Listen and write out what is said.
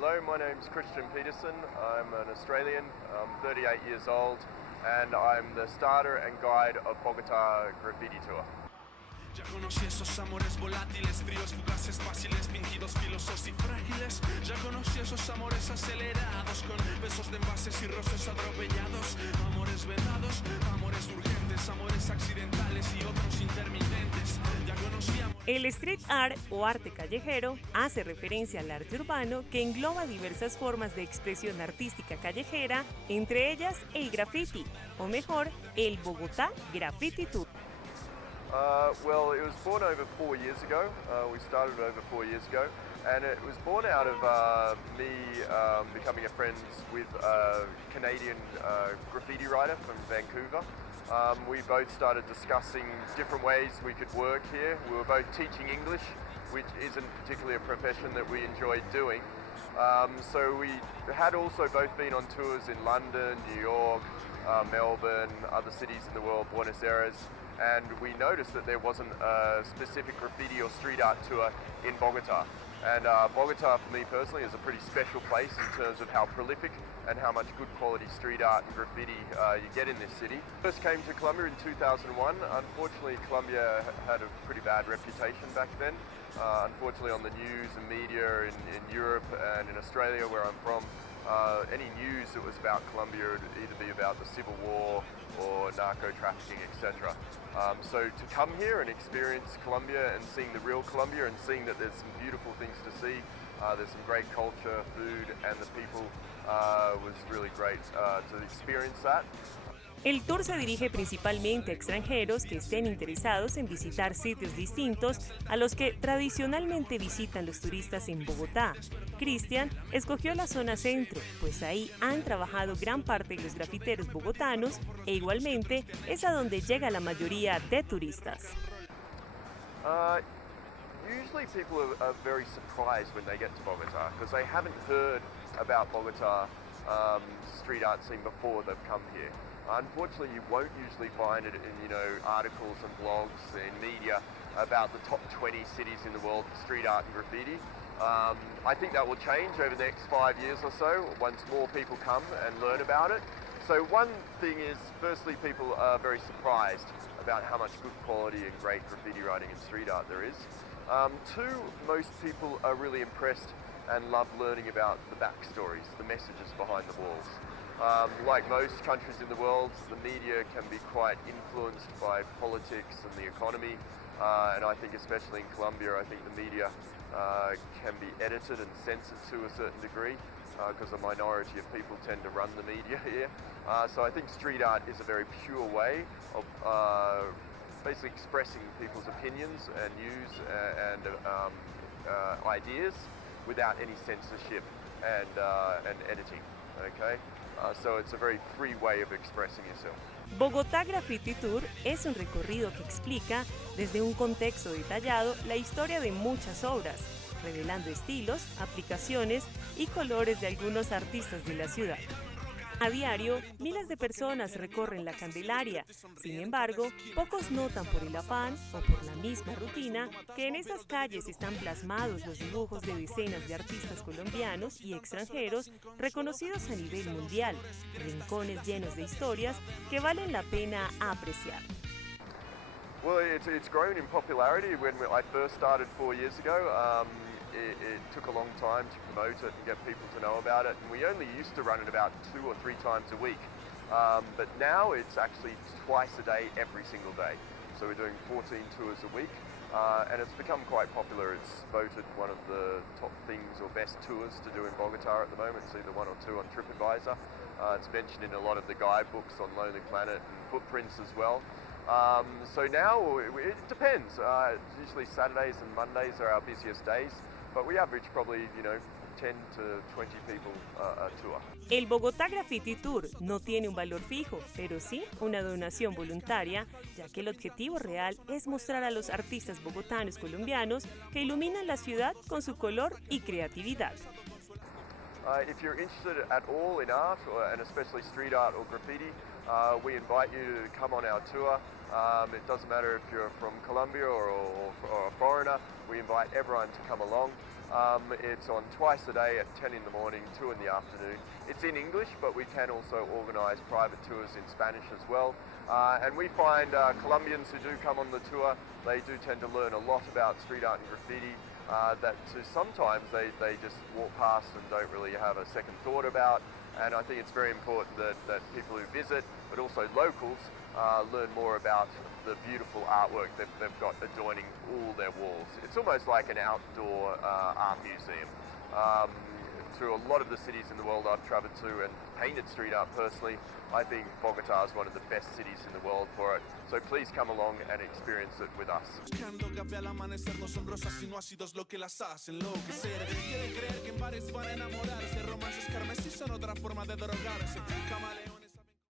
Hello, my name's Christian Peterson. I'm an Australian, I'm 38 years old, and I'm the starter and guide of Bogotá Graffiti Tour. Ya conocí esos amores volátiles, fríos, fugaces, fáciles, fingidos, filosos y frágiles. Ya conocí esos amores acelerados, con besos de envases y rostros atropellados. Amores vedados, amores urgentes, amores accidentales y otros intermitentes. Ya conocí El street art o arte callejero hace referencia al arte urbano que engloba diversas formas de expresión artística callejera, entre ellas el graffiti, o mejor, el Bogotá Graffiti Tour. Well, it was born over 4 years ago. We started over 4 years ago, and it was born out of me becoming a friend with a Canadian graffiti writer from Vancouver. We both started discussing different ways we could work here. We were both teaching English, which isn't particularly a profession that we enjoyed doing. So we had also both been on tours in London, New York, Melbourne, other cities in the world, Buenos Aires, and we noticed that there wasn't a specific graffiti or street art tour in Bogotá. And Bogotá, for me personally, is a pretty special place in terms of how prolific and how much good quality street art and graffiti you get in this city. First came to Colombia in 2001. Unfortunately, Colombia had a pretty bad reputation back then. Unfortunately, on the news and media in Europe and in Australia, where I'm from, any news that was about Colombia would either be about the civil war or narco-trafficking, etc. So to come here and experience Colombia and seeing the real Colombia and seeing that there's some beautiful things to see, there's some great culture, food, and the people was really great to experience that. El tour se dirige principalmente a extranjeros que estén interesados en visitar sitios distintos a los que tradicionalmente visitan los turistas en Bogotá. Christian escogió la zona centro, pues ahí han trabajado gran parte de los grafiteros bogotanos e igualmente es a donde llega la mayoría de turistas. Usually people are very surprised when they get to Bogotá because they haven't heard about Bogotá street art scene before they've come here. Unfortunately, you won't usually find it in articles and blogs and media about the top 20 cities in the world for street art and graffiti. I think that will change over the next 5 years or so once more people come and learn about it. So one thing is, firstly, people are very surprised about how much good quality and great graffiti writing and street art there is. Two, most people are really impressed and love learning about the backstories, the messages behind the walls. Like most countries in the world, the media can be quite influenced by politics and the economy, and I think especially in Colombia, I think the media can be edited and censored to a certain degree because a minority of people tend to run the media here. So I think street art is a very pure way of basically expressing people's opinions and views and ideas without any censorship and editing. Okay? So it's a very free way of expressing yourself. Bogotá Graffiti Tour es un recorrido que explica desde un contexto detallado la historia de muchas obras, revelando estilos, aplicaciones y colores de algunos artistas de la ciudad. A diario, miles de personas recorren la Candelaria. Sin embargo, pocos notan por el afán o por la misma rutina que en estas calles están plasmados los dibujos de decenas de artistas colombianos y extranjeros reconocidos a nivel mundial, rincones llenos de historias que valen la pena apreciar. Well, it's grown in popularity. When I first started 4 years ago, it took a long time to promote it and get people to know about it. And we only used to run it about 2 or 3 times a week. But now it's actually twice a day, every single day. So we're doing 14 tours a week. And it's become quite popular. It's voted one of the top things or best tours to do in Bogotá at the moment. It's either 1 or 2 on TripAdvisor. It's mentioned in a lot of the guidebooks on Lonely Planet and Footprints as well. So now it depends. Usually Saturdays and Mondays are our busiest days, but we average probably, 10 to 20 people a tour. El Bogotá Graffiti Tour no tiene un valor fijo, pero sí una donación voluntaria, ya que el objetivo real es mostrar a los artistas bogotanos colombianos que iluminan la ciudad con su color y creatividad. If you're interested at all in art, and especially street art or graffiti, we invite you to come on our tour. It doesn't matter if you're from Colombia or a foreigner, we invite everyone to come along. It's on twice a day at 10 in the morning, 2 in the afternoon. It's in English, but we can also organize private tours in Spanish as well. And we find Colombians who do come on the tour, they do tend to learn a lot about street art and graffiti that sometimes they just walk past and don't really have a second thought about. And I think it's very important that people who visit, but also locals, learn more about the beautiful artwork that they've got adorning all their walls. It's almost like an outdoor art museum. Through a lot of the cities in the world I've traveled to and painted street art personally, I think Bogotá is one of the best cities in the world for it. So please come along and experience it with us. Buscando café al amanecer, no son rosas sino ácidos lo que las hacen enloquecer. Quiere creer que en bares van a enamorarse, romances carmesí son otra forma de drogarse. Camaleón.